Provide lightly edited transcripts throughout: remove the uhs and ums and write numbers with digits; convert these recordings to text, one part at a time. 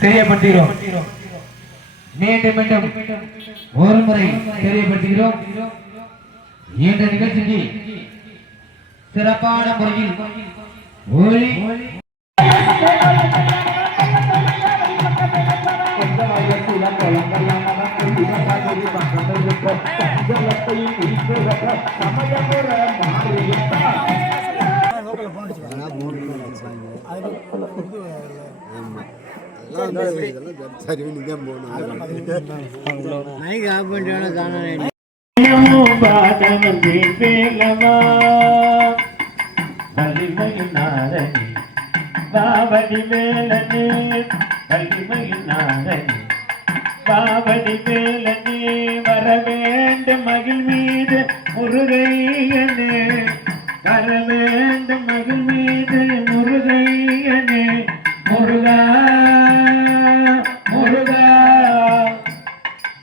தெரியப்படுத்துகிறோம். மீண்டும் மீண்டும் ஒரு முறை தெரியப்படுத்துகிறோம். இந்த நிகழ்ச்சிக்கு சிறப்பான முறையில் ஒளி பாவடி வேலனே வள்ளிமையின் நாரணி பாவடி வேலனே வர வேண்டும் மகிழ் மீது முருகையனே வர வேண்டும் மகிழ் மீது முருகையனே முருகா முருகா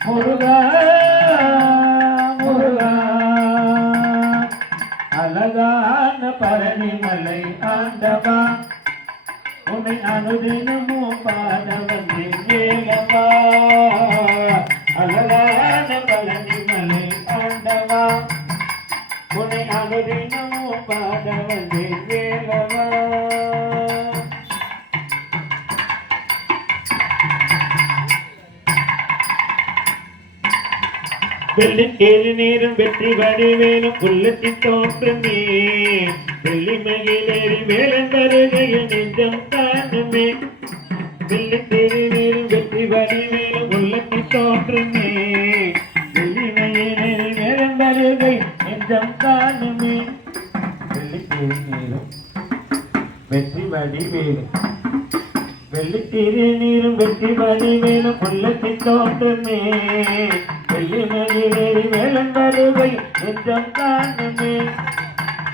முருகா முருகா அழகான பழனிமலை ஆண்டவா உன்னை அனுதினமும் பாட வந்தேன் ஏகவா அழகான பழனிமலை ஆண்டவா உன்னை அனுதினமும் பாட வந்தேன் ஏகவா வெள்ளிக்கேறு நீரும் வெற்றி வடிவேலும் உள்ளத்தில் தோன்றுமே வெள்ளிமகிழேறி வேலன் வருகையில் நெஞ்சம் தானுமே வெள்ளிக்கேறு நீரும் வெற்றி வடிவேலும் உள்ளத்தில் தோன்றுமே வெள்ளிமகிழேறி வேலன் வருகை நெஞ்சம் தானுமே வெள்ளிக்கேறு நீரும் வெற்றி வடிவேலும் வெள்ளிக்கேறு நீரும் வெற்றி வடிவேலும் உள்ளத்தில் தோன்றுமே வெள்ளிமகிழேறி வேலன் வருகை நெஞ்சம் தானுமே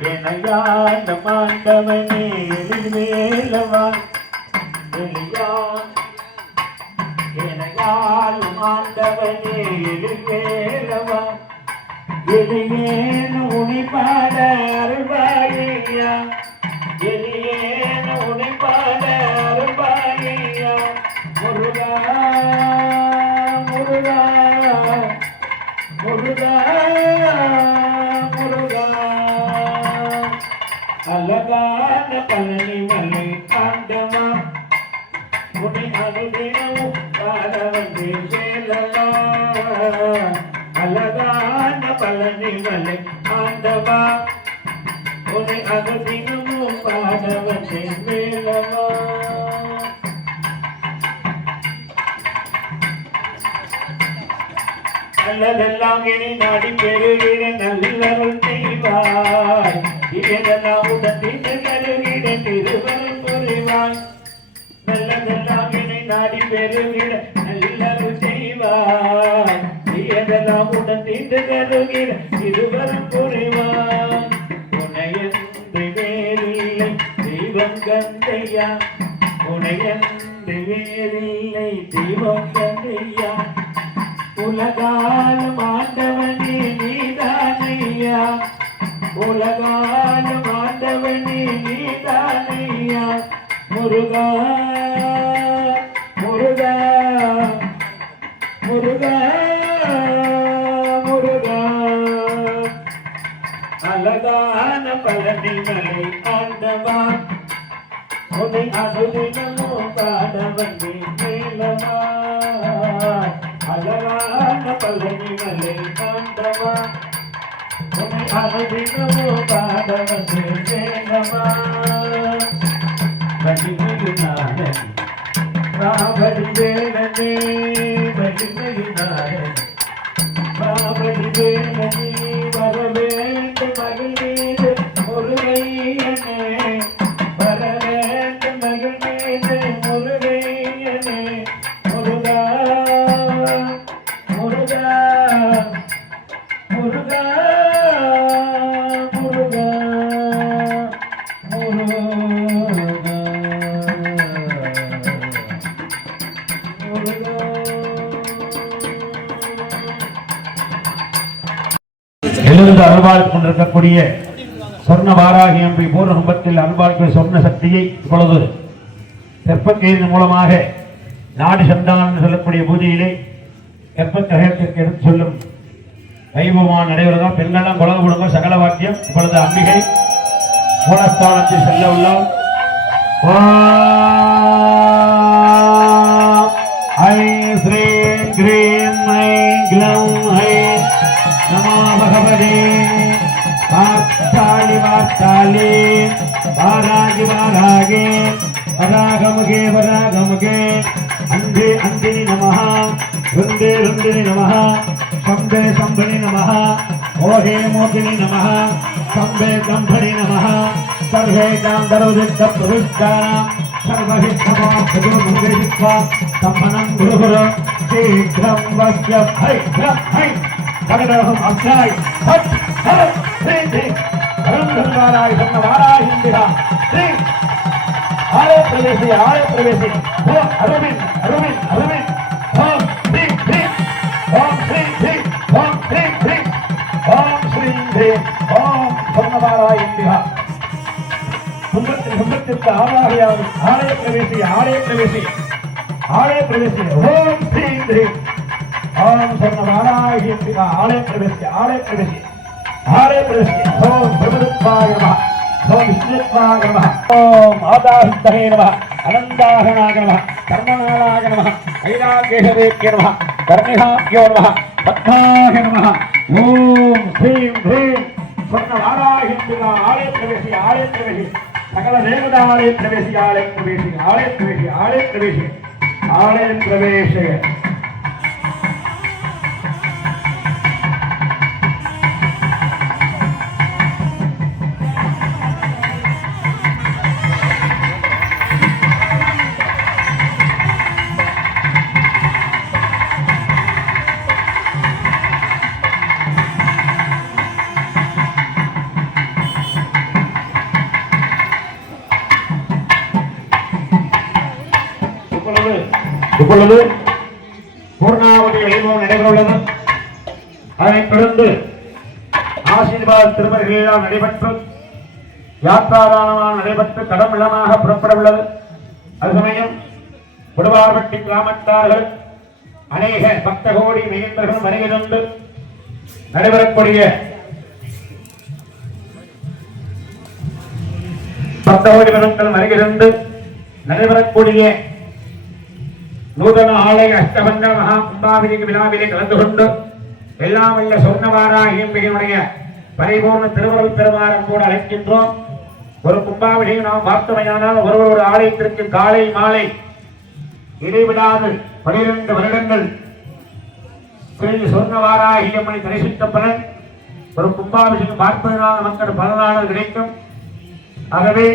எனையாண்ட மாண்டவனே எழில்வேலவா எனையாளும் ஆண்டவனே எழில்வேலவா எளியேன உனை பாட அருள்வாயா எளியேன உனை பாட அருள்வாயா முருகா முருகா முருகா முருகா அழகான பழனிமலை ஆண்டவா உன்னை அனுதினமும் பாட வந்தேன் வேலவா அழகான பழனிமலை ஆண்டவா உன்னை அனுதினமும் பாட வந்தேன் வேலவா நல்லதெல்லாம் இனி நாடி பெறுகிற நல்லவள் செய்வாய் இதெல்லாம் உடனே கருகிட திருவருள் புரிவாய் நல்லதெல்லாம் இனி நாடி பெறுகிற நல்லவள் செய்வாய் இதெல்லாம் உடனே கருகிற திருவருள் புரிவாய் உனையன்று வேறில்லை தெய்வம் கந்தையா உனையன்று வேறில்லை தெய்வம் கந்தையா உலகாலும் ஆண்டவனே நீதானையா உலகாலும் ஆண்டவனே நீதானையா முருகா முருகா முருகா முருகா அழகான பழனிமலை ஆண்டவா உன்னை அனுதினமும் பாட வந்தேன் வேலவா அழகான பழனிமலை ஆண்டவா உன்னை அனுதினமும் பாட வந்தேன் வேலவா வள்ளிமையின் நாரணி பாவடி வேலனே வள்ளிமையின் நாரணி பாவடி வேலனே வர வேண்டும் மகிழ் மீது முருகையனே வர வேண்டும் மகிழ் மீது முருகையனே முருகா முருகா முருகா முருகா எழுந்து அருள்பாலித்துக் கொண்டிருக்கக்கூடிய சொர்ண வாராகி அம்பி பூர்ணகும்பத்தில் அருள்பாலிக்கும் சொர்ண சக்தியை இப்பொழுது தெப்பக்கயிறின் மூலமாக நாடு சந்தானம் சொல்லக்கூடிய பூஜையிலே தெப்பக்கயத்திற்கு எடுத்து சொல்லும் வைபவமான நடைபெறும். பெண்கள்லாம் குலவு கொடுங்க சகல வாக்கியம். இப்பொழுது அம்பிகை மூலஸ்தானத்தில் செல்ல உள்ளோம். ஐம் ஸ்ரீம் க்ரீம் ஐம் க்ளௌம் ஐம் நமோ பகவதே வாத்தாளி வாத்தாளி வாராகி வாராகி வராகமுகே வராகமுகே அந்தே அந்தினி நமஹ ருந்தே ருந்தினி நமஹ சம்பே சம்பனி நமஹ மோகே மோகினி நமஹ சம்பே கம்பனி நமஹ சர்வே காந்தரோதித்த பிரவிஷ்டானாம் சர்வஹித்தமாம் சதுர்முகரித்வா சம்மனம் குருகுரு சீக்கிரம் வஸ்ய ஹை ஹை பகதரம் அப்சாய் ஹட் ஹட் ஸ்ரீ ஸ்ரீ பரம்பராய் சொன்ன வாராஹிந்திரா ஸ்ரீ ஆலய பிரவேசி ஓ அரவிந்த் அரவிந்த் அரவிந்த் ஓம் ஸ்ரீ ஸ்ரீ ஓம் ஸ்ரீ ஸ்ரீ ஓம் ஸ்ரீ ஸ்ரீ ஓம் ஸ்ரீ ஸ்ரீ ஓம் சொன்னவாராஹிந்திரா கும்பத்திற்கு ஆவாகையாவது ஆலய பிரவேசி ஓம் ஸ்ரீ ஸ்ரீ ஓம் சொன்னவாராஹிந்திரா ஆலய பிரவேசி ஓம் பிரபுத்வாய நமः ஓம் விஷ்ணுத்வாய நமः ஓம் ஆதாஹித்தஹே நமः அனந்தாஹனாக நமः கர்மநாளாக நமः கைலாகேஷரேக்ய நமः கர்ணிகாக்யோ நமः பத்மாக நமः ஓம் ஸ்ரீம் ஹ்ரீம் சொன்னவாராஹிந்திரா ஆலய பிரவேசி சகல தேவதா ஆலய பிரவேசி இப்பொழுது பூர்ணாவதி வைபவம் நடைபெறவுள்ளது. அதைத் தொடர்ந்து ஆசீர்வாத திருமறைகளெல்லாம் நடைபெற்று யாத்ராதானமாக நடைபெற்று கடமிழமாக புறப்பட உள்ளது. அது சமயம் குடவார்பட்டி கிராமத்தார்கள் அநேக பக்த கோடி மெய்யந்தர்களும் வருகை தந்து நடைபெறக்கூடிய பக்த கோடி மக்கள் வருகை தந்து நடைபெறக்கூடிய நூதன ஆலய அஷ்டபந்த மகா கும்பாபிஷேக விழாவிலே கலந்து கொண்டு எல்லாம் வல்ல சொர்ணவாராகியம்பிகையுடைய பரிபூர்ண திருவருள் பெருமாறம் கூட அழைக்கின்றோம். ஒரு கும்பாபிஷேகம் நாம் பார்த்தமையானால் ஒரு ஆலயத்திற்கு காலை மாலை இடைவிடாது 12 வருடங்கள் ஸ்ரீ சொர்ணவாராகியம்மனை தரிசித்த பலன் ஒரு கும்பாபிஷேகம் பார்ப்பதனால் மக்கள் பலனாளர் கிடைக்கும். ஆகவே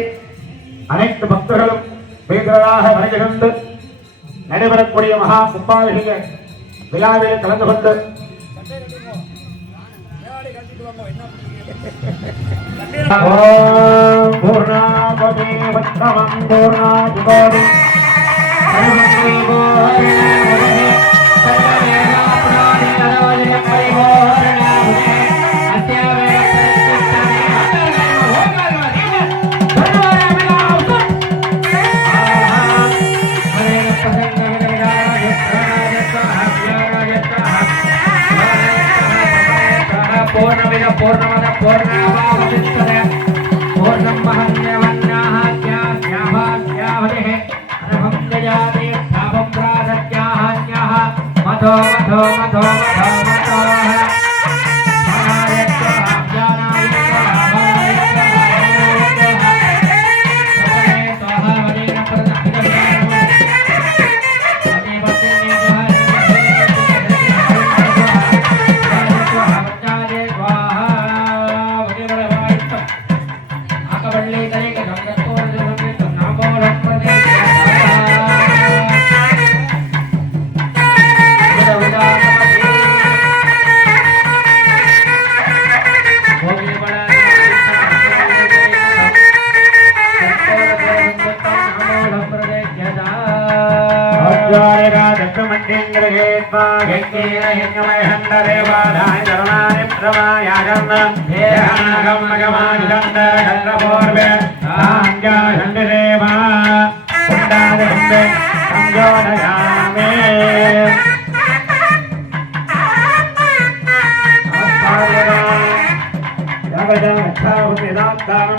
அனைத்து பக்தர்களும் பேர்களாக வருகின்ற நடைபெறக்கூடிய மகா கும்பாபிஷேக விழாவிலே கலந்து கொண்டு பூர்ணாபதி வத்மம் பூர்ணாதிபோதி पूर्णमिद पूर्णमद पूर्णावावशिष्यते पूर्णं महन्यवन्याः ज्ञाभाग्यावदेः अनहं जयाते भावं प्रादत्याः मधो मधो मधो मधो मधोः संयोजयामि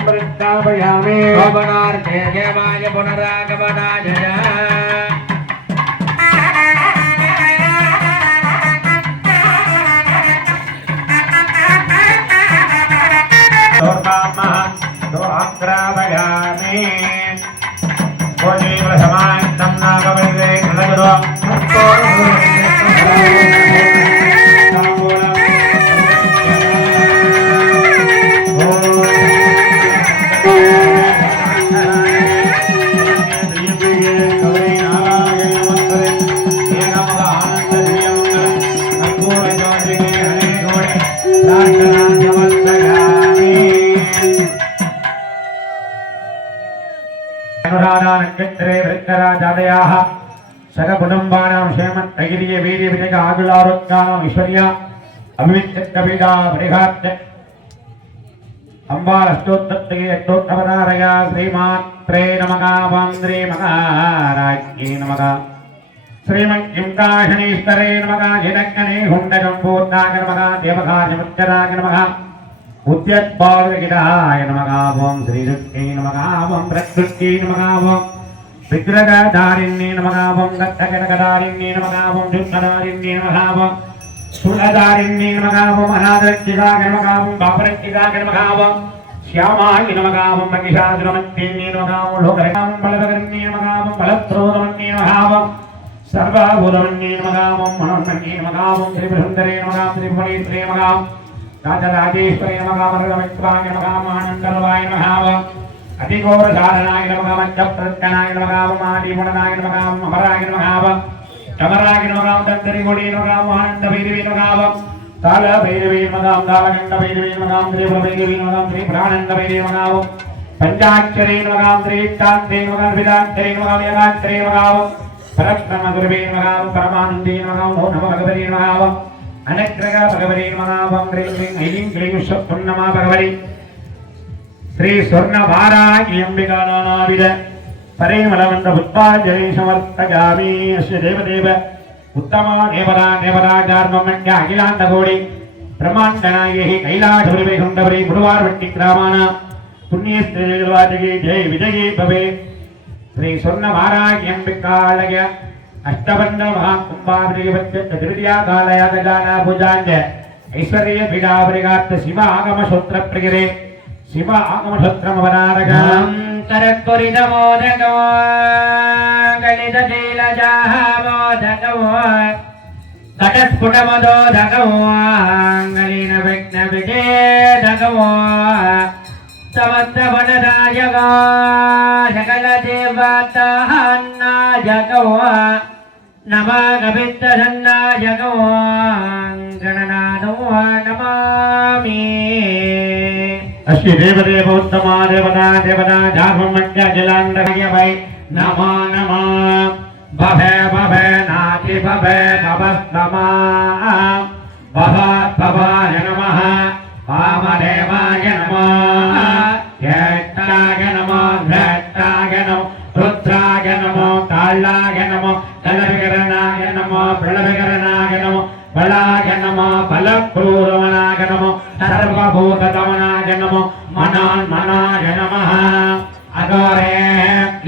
प्रस्थापयामि भवनार्थे देवाय पुनरागमनाय दोग्रापयामि समान्तं नागवैरे नगरो नक्षत्रे वृत्तराजादयाः सककुटुम्बानां क्षेमस्थैर्य वीर्य विजय आयुरारोग्यानाम् ऐश्वर्या अभिविच्यकपीडा परिघात् अम्बालस्तोत्तत्ते अष्टोत्तमनारया श्रीमात्रे नमः वन्द्रे महाराज्ञे नमः श्रीमद्किंकाशनीश्वरे नमः जिनक्कणे हुण्डजम्बूर्णाय नमः देवकार्यमुच्चराय नमः उद्यत्पादगिराय नमः ओं श्रीरुक्ते नमः ओं प्रकृत्यै नमः ओं विग्रहधारिण्ये नमः ओं दत्तकनकधारिण्ये नमः ओं जुष्टधारिण्ये नमः ओं स्थूलधारिण्ये नमः ओं अनादरक्षिताय नमः ओं पापरक्षिताय नमः ओं श्यामाय नमः ओं महिषासुरमर्दिन्ये नमः ओं लोकरक्षां बलभकरण्ये नमः ओं बलत्रोदमन्ये नमः ओं सर्वभूतमन्ये नमः ओं मनोन्मन्ये नमः ओं श्रीसुन्दरे नमः श्रीभुवनेश्वरे नमः राजराजेश्वरी नमः वरदमित्राय नमः आनन्दरवाय नमः अतिघोरधारणाय नमः मध्यप्रत्यनाय नमः मादिगुणनाय नमः अमराय नमः कमराय नमः दत्तरिगुणे नमः आनन्दभैरवे नमः तालभैरवे नमः तालगण्डभैरवे नमः त्रिपुरभैरवे नमः त्रिप्रानन्दभैरवे नमः पञ्चाक्षरे नमः त्रिकान्ते नमः विदाक्षरे नमः वेदाक्षरे नमः परब्रह्मगुरुवे नमः परमानन्दे नमः नमो नमः भगवते नमः अनग्रह भगवती नमः ऐं क्लीं सत्वं नमः भगवती श्री स्वर्णवाराही अंबिकानानाविद परिमलमन्त्र पुष्पाञ्जलिं समर्पयामि अस्य देवदेव उत्तमा देवता देवताचार्मण्य अखिलाण्डकोटि ब्रह्माण्डनायैः कैलासपुरवैकुण्ठपुरी गुरुवारवट्टिग्रामाणां पुण्यस्त्रीवाचके जय विजये भवे श्री स्वर्णवाराही अंबिकालय अष्टबंध महाकुंभावृत्य तृतीया कालया गजाना भुजांज ऐश्वर्य पीडावृगात् शिव आगम सूत्र प्रगिरे शिव आगम सूत्रम वरारगं करत्पुरिद मोदगो गणित शीलजाः मोदगो घटस्फुट मदोदगो गणिन विघ्न विजेदगो समस्त वनराजगो सकल देवतानायगो नमः कपित्तसन्नायगो गणनादो नमामि अस्य देवदेव उत्तमा देवता देवता जागमण्य जलाण्डय वै नमो नमः भवे भवे नाति भवे भवस्तमा भवाय नमः वामदेवाय नमः ज्येष्ठाय नमः घ्रेष्ठाय नमः रुद्राय नमो कालाय नमो कलविकरणाय नमो प्रलविकरणाय नमो बलाय नमो बलक्रूरमणाय नमो सर्वभूतदमनाय नमो मनान्मनाय नमः अघोरे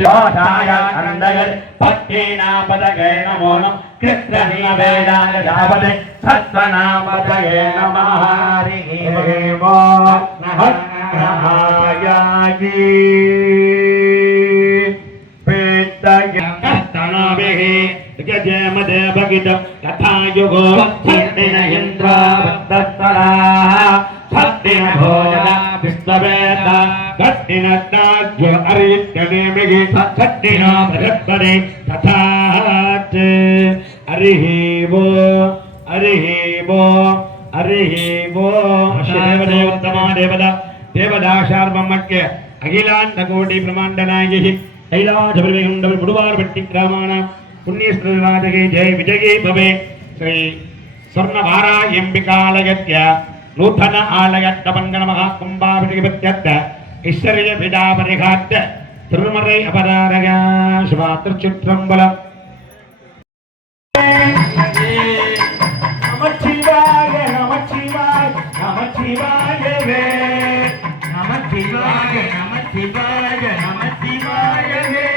योषाय अनन्दय भक्तिनापदये नमो नमः कृष्णनिवेदाय धावते सत्त्वनापदये नमः हरिः जयमदेवगितं कथायुगो भक्तिन इन्द्रावत्तस्तरा भक्तिन भोजा विश्ववेद भक्तिन दाज्य अरित्यनेमिहि भक्तिन बृहस्पति तथात् हरिः वो देवदेवोत्तमा देवता देवदाशार्वमक्य अखिलाण्डकोटि ब्रह्माण्डनायैः कैलासपुरवैकुण्ठपुरी गुरुवारवट्टिग्रामाणां पुण्यस्त्रीवाचके जय विजये भवे श्री स्वर्णवाराही अंबिकालयस्य नूतन आलयत्तमङ्गल महाकुम्भाभिषेकस्य ऐश्वर्य पीडापरिघात् तिरुमलै अपरारया சிவா திருச்சிற்றம்பலம். நமச்சிவாய நமச்சிவாய நமச்சிவாயவே நமச்சிவாய நமச்சிவாய நமச்சிவாயவே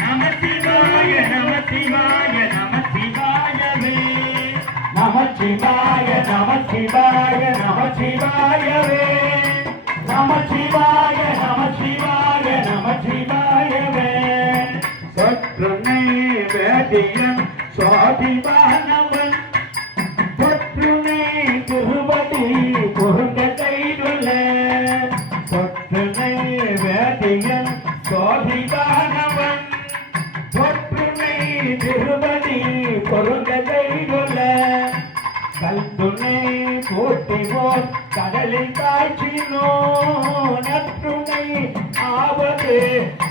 நமச்சிவாய நமச்சிவாய நமச்சிவாயவே நமச்சிவாய நமச்சிவாய நமச்சிவாயவே நமச்சிவாய நமச்சிவாய நமச்சிவாயவே சற்றுனை வேதியன் சுவாதிவானவன் சற்றுனை திருவடி பொருந்த கைதுள்ள சற்றுனை வேதியன் சுவாதிவானவன் சற்றுனை திருவடி பொருந்த கைதுள்ள கல்துணை போட்டிவோர் கடலில் காய்ச்சினோ நற்றுணை ஆவது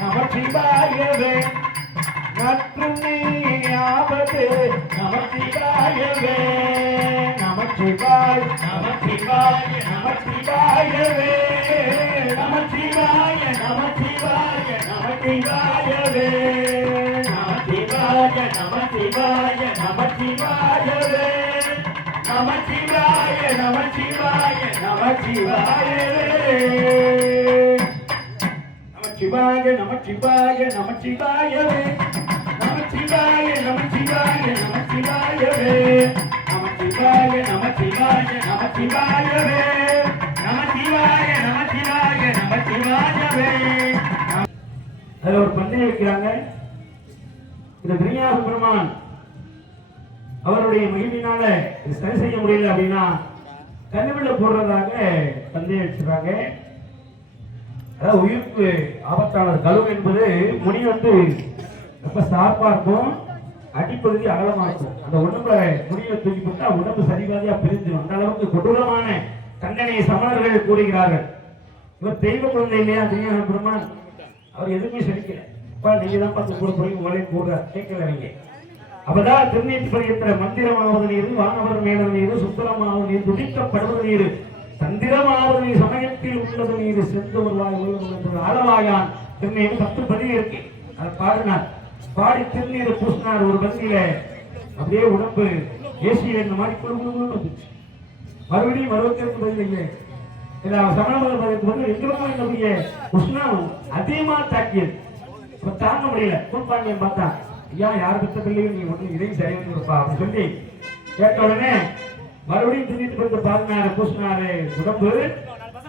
நமச்சிவாயவே நற்றுணை ஆவது நமச்சிவாயவே நமச்சிவாய் நமச்சிவாய நமச்சிவாயவே நமச்சிவாய நமச்சிவாய நமச்சிவாயவே நமச்சிவாய நமச்சிவாய நமச்சிவாயவே நமச்சிவாய நமச்சிவாய நமச்சிவாயவே நமச்சிவாய நமச்சிவாய நமச்சிவாயவே நமச்சிவாய நமச்சிவாய நமச்சிவாயவே நமச்சிவாய நமச்சிவாய நமச்சிவாயவே நமச்சிவாய நமச்சிவாய நமச்சிவாயவே. அதுல ஒரு பந்தயம் வைக்கிறாங்க. இந்த விநாயக பெருமான் அவருடைய மகிமையினால சரி செய்ய முடியல அப்படின்னா கண்ணுக்குள்ள போடுறதாக பந்தயம் வச்சிருக்காங்க. அதாவது உயிருக்கு ஆபத்தானது கழுவு என்பது முடி வந்து ரொம்ப சார்பா இருக்கும், அடிப்பகுதி அகலமா இருக்கும். அந்த உடம்புல முடிவை தூக்கி போட்டா உடம்பு சரிவாதியா பிரிஞ்சிடும். அந்த அளவுக்கு கொடூரமான தண்டனையை சமணர்கள் கூறுகிறார்கள். இவர் தெய்வ குழந்தை இல்லையா விநாயக பெருமான், அவர் எதுவுமே செலுத்தல. அப்பா நீங்க தான் பார்த்து கூட போய் உங்களையும் கூட கேட்கல. நீங்க அப்பதான் திருநீட்டு பதியத்துல மந்திரமாவது நீர் வானவர் மேலது நீர் சுத்தரமாவது நீர் துடிக்கப்படுவது நீர் சந்திரமாவது நீர் சமயத்தில் உள்ளது நீர் சென்று வருவாய் அளவாயான் திருநீர் 10 பதிவு இருக்கு. அதை பாடினார். பாடி திருநீர் பூசினார். ஒரு பந்தியில அப்படியே உடம்பு ஏசி இந்த மாதிரி குழுங்குன்னு மறுபடியும் 65 பதிவு இல்லை. சமணமத பதிவுக்கு வந்து எங்களுக்கும் என்னுடைய உஷ்ணம் அதிகமா தாக்கியது. தாங்க முடியல. கூட்பாண்டியன் பார்த்தா ஐயா யார் பெற்ற பிள்ளையும் நீ ஒண்ணு இதையும் சரியா இருப்பா அப்படின்னு சொல்லி கேட்ட உடனே மறுபடியும் திருநீட்டு வந்து பாடினாரு பூசினாரு. உடம்பு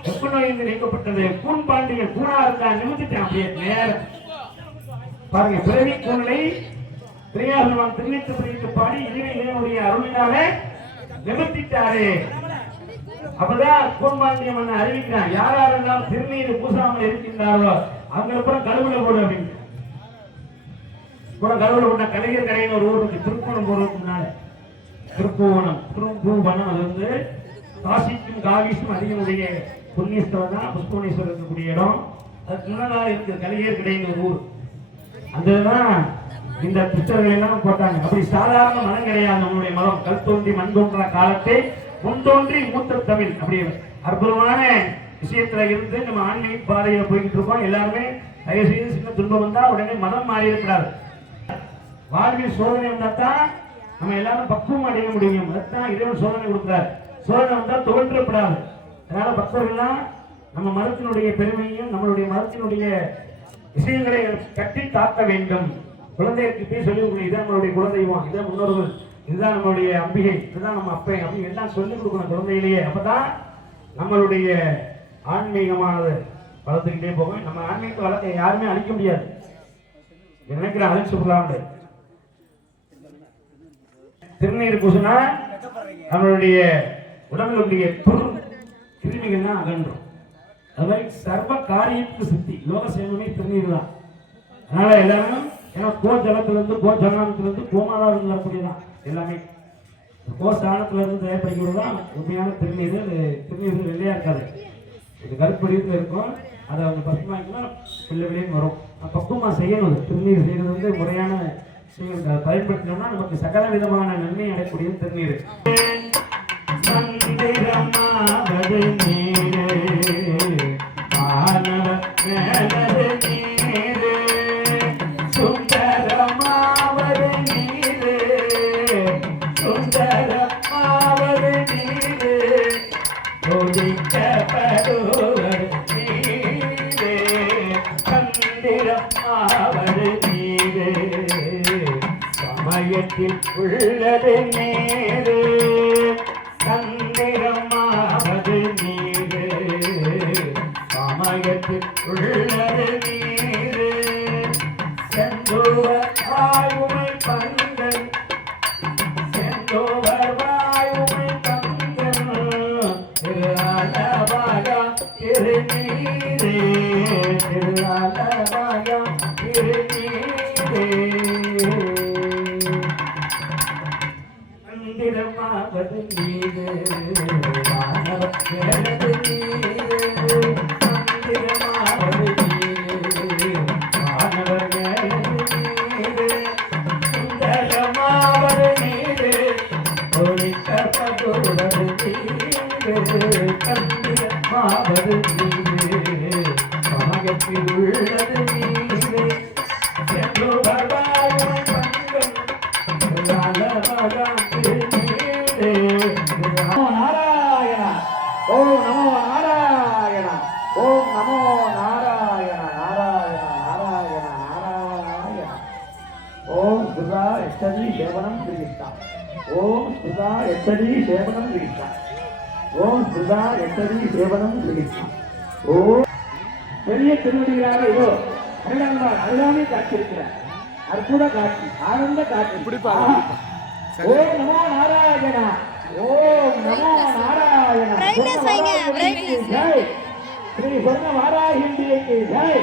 வெப்ப நோயிலிருந்து நீக்கப்பட்டது. கூன் பாண்டியன் கூணா இருந்தா நிமித்திட்டேன் அப்படியே நேரம் பாருங்க. பிறவி கூணலை திரையாகவான் திருநீட்டு பதிவுக்கு பாடி இறைவனுடைய அருளினால நிமித்திட்டாரு. அப்பதான் கூன்பாண்டியன் அறிவிக்கிறான், யார் யாரெல்லாம் திருநீர் பூசாமல் இருக்கின்றார்களோ அவங்களுக்கும் கழுவுல போடு அப்படின்னு. கழுவுல போட்டா கலைஞர் கடையில் ஒரு ஊர் இருக்கு, திருப்பூணம் போறதுக்கு முன்னால திருப்பூவனம் திருப்பூவனம். அது வந்து காசிக்கும் காவிக்கும் அதிகமுடைய புண்ணியஸ்தலம் தான் புஷ்பவனேஸ்வரர் இருக்கக்கூடிய இடம். அதுக்கு முன்னதாக இருக்கு கலைஞர் கடையில் ஒரு ஊர். அதுதான் இந்த புத்தகங்கள் எல்லாம் போட்டாங்க. அப்படி சாதாரண மனம் கிடையாது நம்மளுடைய மனம். கல் தோன்றி மண் தோன்ற காலத்தை முன் தோன்றி மூத்த தமிழ் அப்படி அற்புதமான விஷயத்துல இருந்து நம்ம ஆன்மீக பாதையில போய்கிட்டு இருக்கோம். எல்லாருமே தயவு செய்து சின்ன துன்பம் வந்தா உடனே மதம் மாறி இருக்கக்கூடாது. வாழ்வில் சோதனை வந்தாத்தான் நம்ம எல்லாரும் பக்குவம் அடைய முடியும். அதுதான் இறைவன் சோதனை கொடுக்கிறார். சோதனை வந்தா தோன்றப்படாது. அதனால பக்தர்கள்லாம் நம்ம மதத்தினுடைய பெருமையும் நம்மளுடைய மதத்தினுடைய விஷயங்களை கட்டி காக்க வேண்டும். குழந்தைக்கு போய் சொல்லி கொடுக்கணும், இதான் நம்மளுடைய குலதெய்வம், இதான் முன்னோர்கள், இதுதான் நம்மளுடைய அம்பிகை, இதுதான் நம்ம அப்பை அப்படின்னு எல்லாம் சொல்லிக் கொடுக்கணும் குழந்தையிலேயே. அப்பதான் நம்மளுடைய ஆன்மீகமானது வளர்த்துக்கிட்டே போகும். நம்ம ஆன்மீக வளர்க்க யாருமே அழிக்க முடியாது. நினைக்கிற அழிச்சு சொல்லலாம். திருநீர் பூசினா நம்மளுடைய உடம்புடைய கிருமிகள்லாம் அகன்றும். அது மாதிரி சர்வ காரியத்துக்கு சித்தி லோக சேவமே திருநீர் தான். அதனால எல்லாரும் ஏன்னா கோஜலத்திலிருந்து கோஜலத்திலிருந்து கோமாதாவிலிருந்து வரக்கூடியதான் எல்லாமே. கோசானத்துல இருந்து தயாரிப்படுகிறது தான் உண்மையான திருநீர். திருநீர் வெள்ளையா இருக்காது, இது கருப்படியில் இருக்கும். அதை அவங்க பசுமாக்கினா பிள்ளை பிள்ளைன்னு வரும். பக்குவமா செய்யணும். திருநீர் செய்யறது வந்து முறையான பயன்படுத்தினோம்னா நமக்கு சகல விதமான நன்மை அடையக்கூடிய திருநீர். சுந்தரமாவது நீரு சுந்தரமாவது நீரு துதிக்கப்படுவது நீரு சந்திரமாவது நீரு சமயத்தில் உள்ளது நீரு சந்திரமாவது நீரு சமயத்தில் உள்ளது நீரு செந்தூவர் வாயுமை பங்கன் செந்தூவர் வாயுமை பங்கன் திருநாளவாயா திருநீரே திருநாளவாயா திருநீரே மந்திரமாவது நீரு வானவர் எனது நீரு மந்திரமாவது நீரு வானவர் எனது நீரு சுந்தரமாவது நீரு ஒழிக்கப்படுவது நீரு மந்திரமாவது நீரு சமயத்தில் உள்ளது நீரு சென்று வருவாயுமை பங்கம் நாராயண ஓம் நமோ நாராயண ஓம் நமோ நாராயண நாராயண நாராயண நாராயண ஓம் சுதா எச்சதி சேவனம் கிரகித்தா ஓம் சுதா எச்சதி சேவனம் கிரகித்தா ஓம் சுதா எச்சதி சேவனம் கிரகித்தா ஓம் பெரிய திருவடிகளாக இதோ அருகாமை காட்சியிருக்கிறார் அற்புத காட்சி ஆனந்த காட்சி ஓம் நமோ நாராயண ஓம் நமோ நாராயண ஸ்ரீ சொர்ண வாராகிண்டியைக்கு ஜெய்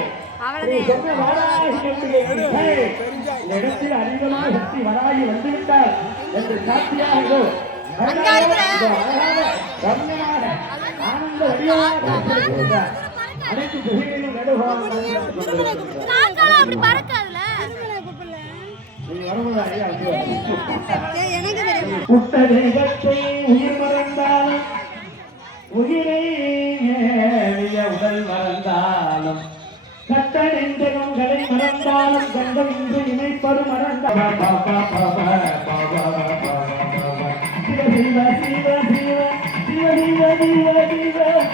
ஸ்ரீ சொர்ண வாராகிண்டியைக்கு ஜெய் இந்த இடத்தில் அதிகமாக சக்தி வராகி வந்துவிட்டார் என்று சாட்சியாக இதோ ரம்யமாக ஆனந்த வடிவாக காட்சியிருக்கிறார் அனைத்து குகைகளிலும் புத்தகத்தை உயிர் மறந்தாலும் உயிரை மேவிய உடல் மறந்தாலும் கட்டணிந்தகங்களை மறந்தாலும் கண்டம் இன்று இணைப்பது மறந்தாலும் சிவ சிவ சிவ சிவ சிவ சிவ சிவ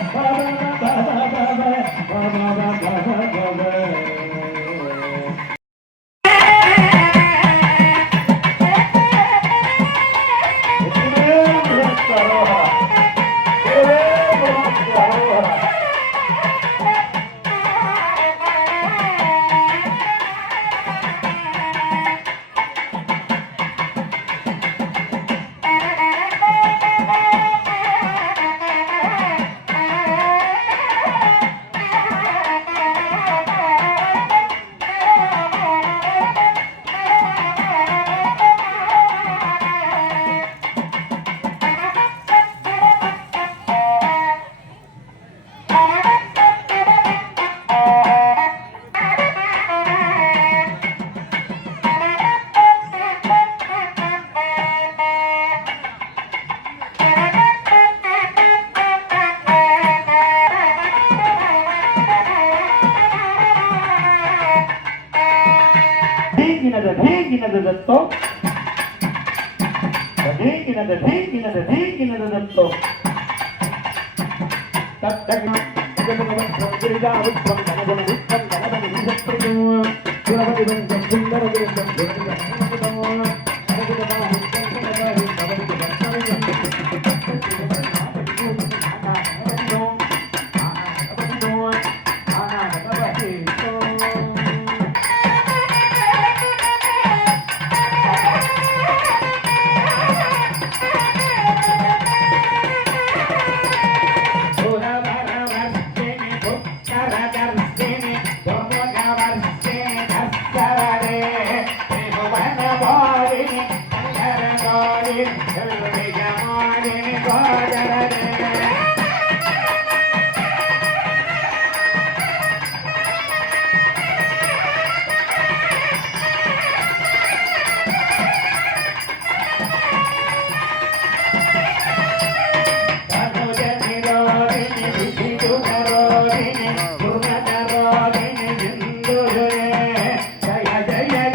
ஜய ஜய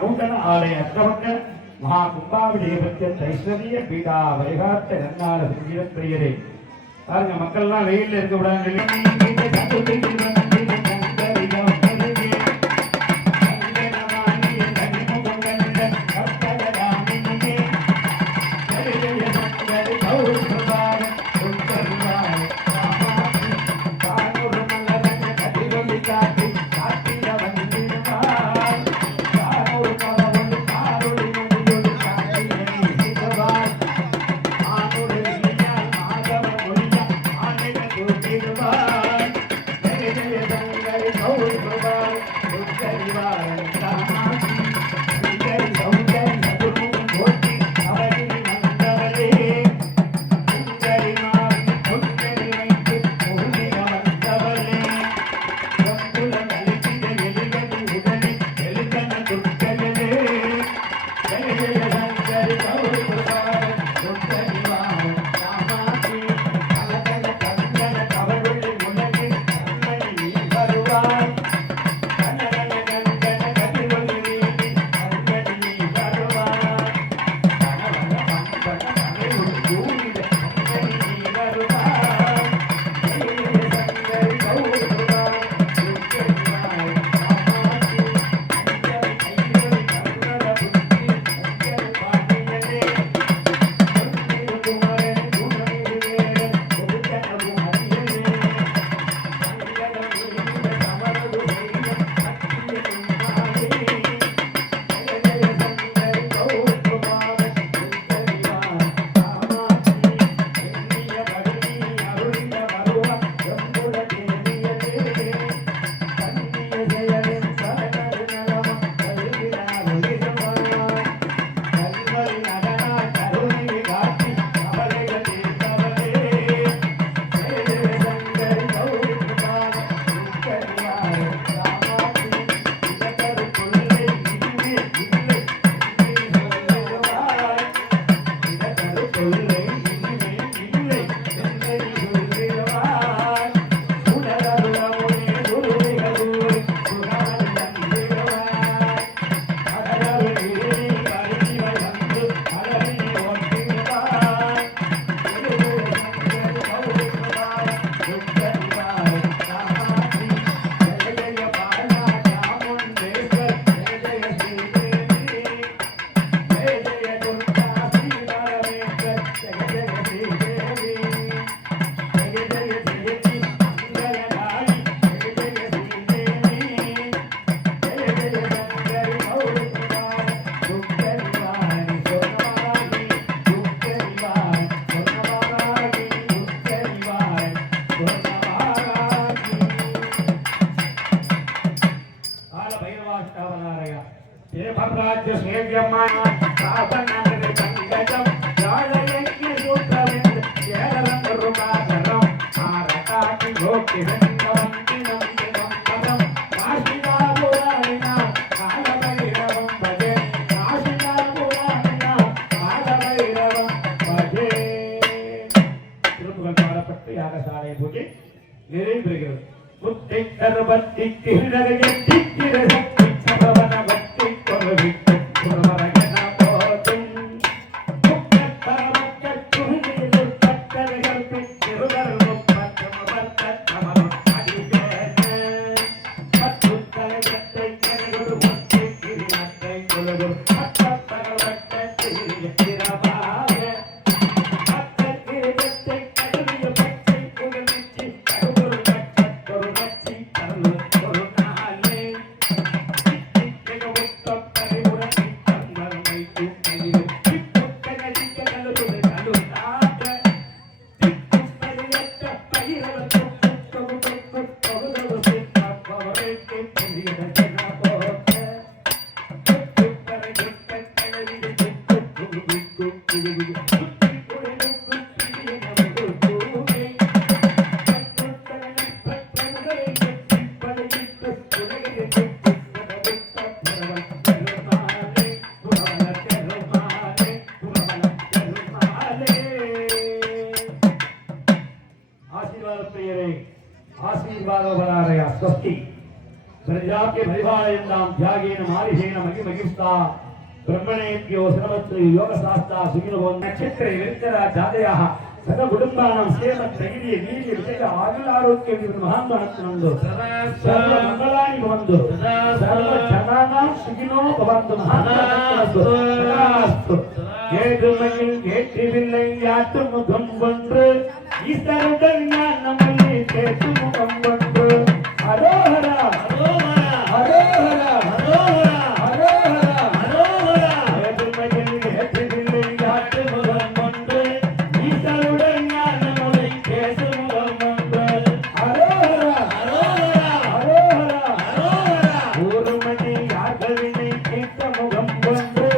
நூತன ஆலய அற்றவர்கள் மகா கும்பாபிஷேகத்தில் ஐஸ்வர்ய பீடா வழிகாட்ட நன்னாள பெரியரே பாருங்க மக்கள்லாம் வெயில்ல இருக்க விடாங்க. யாகசாலை பூஜை நிறைவேறுகிறது. முத்தை தருவத்தி கிழகத்தி கிழகத்தி சபவனவத்தி கொலவித்து குருவரகன போதும் முக்கத்தரமக்க துணியில் பத்தரைகள் பித்திருவர் முப்பத்தம் வர்த்தமரம் அடிவேன பத்துத்தலையத்தை கருகுரு முத்தை கிரினத்தை கொலகுரு பத்தத்தரவட்ட திரிகிறவாக யாக்கே பரிபாலயந்தாம் தியாகேன மாரிஷேன மகிமகிஸ்தா ब्रह्मणेभ्यो सर्वत्र योगशास्त्रा सुखिनो नक्षत्रे विरचरा जातयाः सदा कुटुम्बानां क्षेम धैर्य वीर्य विजय आयुर आरोग्य महान् महत्वनन्दो सर्व मंगलानि भवन्तु सर्व जनानां सुखिनो भवन्तु महान् महत्वनन्दो ஏதுமையில் ஏற்றிவில்லை யாற்று முகம் ஒன்று ஈஸ்வருடன் ஞானமல்லி கேட்டு முகம் ஒன்று அரோஹரா அரோஹரா அரோஹரா அரோஹரா அரோஹரா ஏதுமையில் ஏற்றிவில்லை யாற்று முகம் ஒன்று ஈஸ்வருடன் ஞானமல்லி கேட்டு முகம் ஒன்று அரோஹரா அரோஹரா அரோஹரா அரோஹரா ஊருமணி யாகவினை கேட்ட முகம் ஒன்று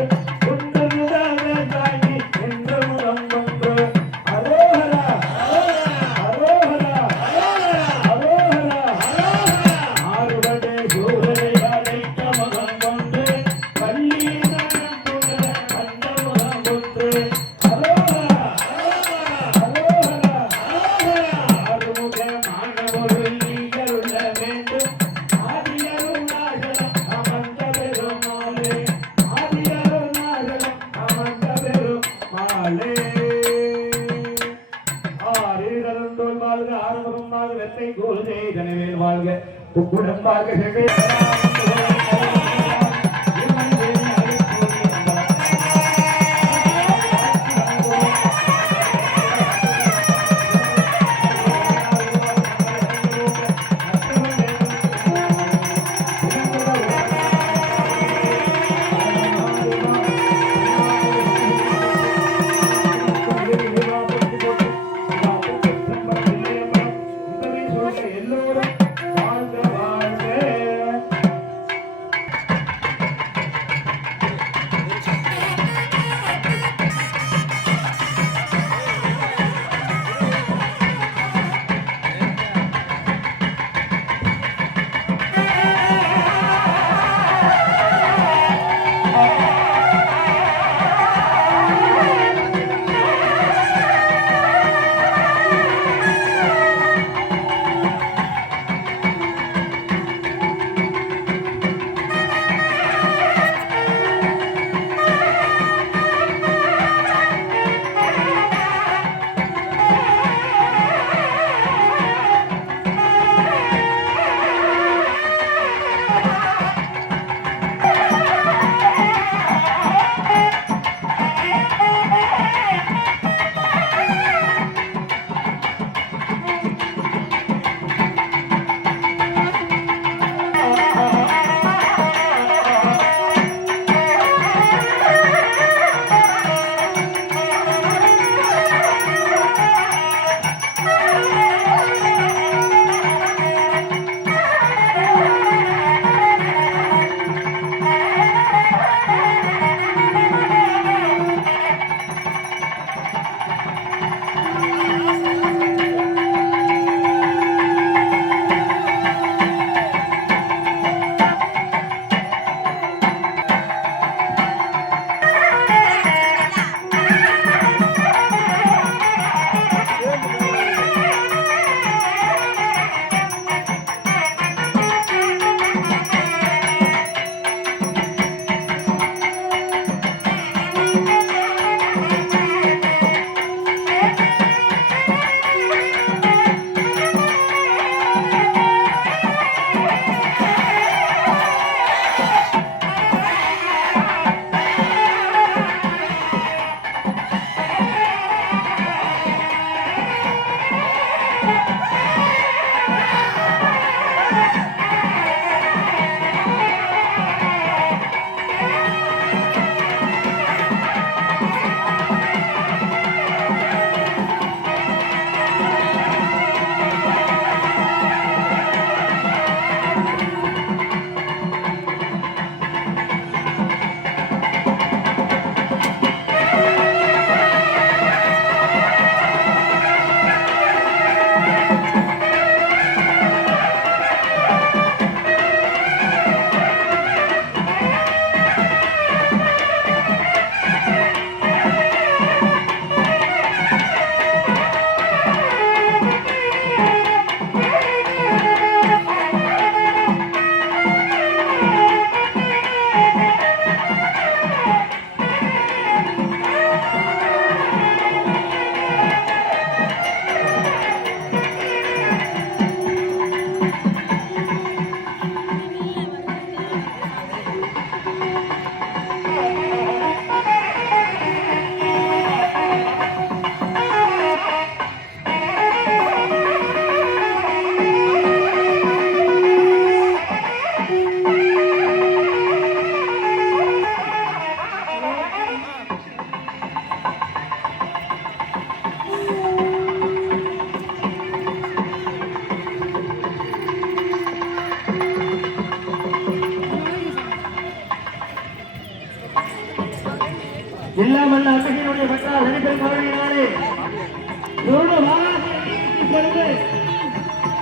இல்லாமல் அம்பிகையினுடைய பெற்றார் நடிப்பெரும் கருணையினாலே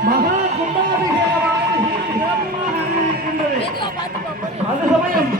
மகா கும்பாபிஷேகமாக இருக்கின்றது. அது சமயம்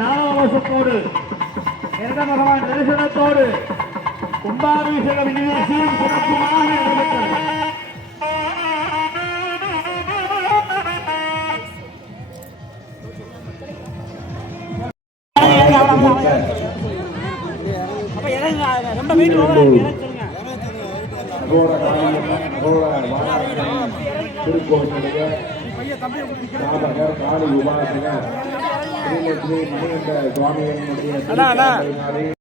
நாமோசத்தோடு பகவான் தரிசனத்தோடு கும்பாபிஷேகம் சீரும் சிறப்புமாக நடைபெற்றது. திருக்கோவிலுடைய காளி உபாசகர் ஸ்ரீ மணிகண்ட சுவாமியினுடைய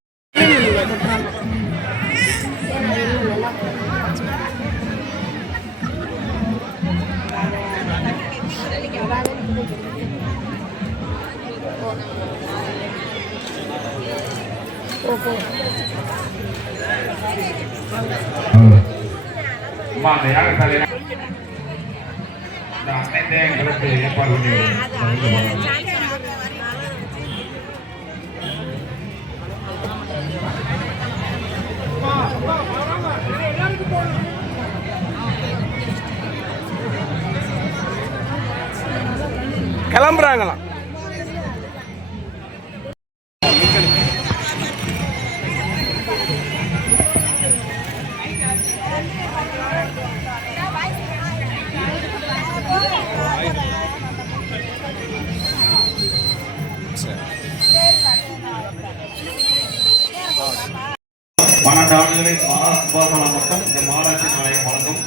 அந்த யாகசாலை அனைத்து எங்களுக்கு ஏற்பாடு பண்ணி கிளம்புறாங்களாம். பன்னெண்டு ஆண்டுகளில் மாநகராட்சி மட்டும் இந்த மாநகராட்சி நிலையம் வழங்கும்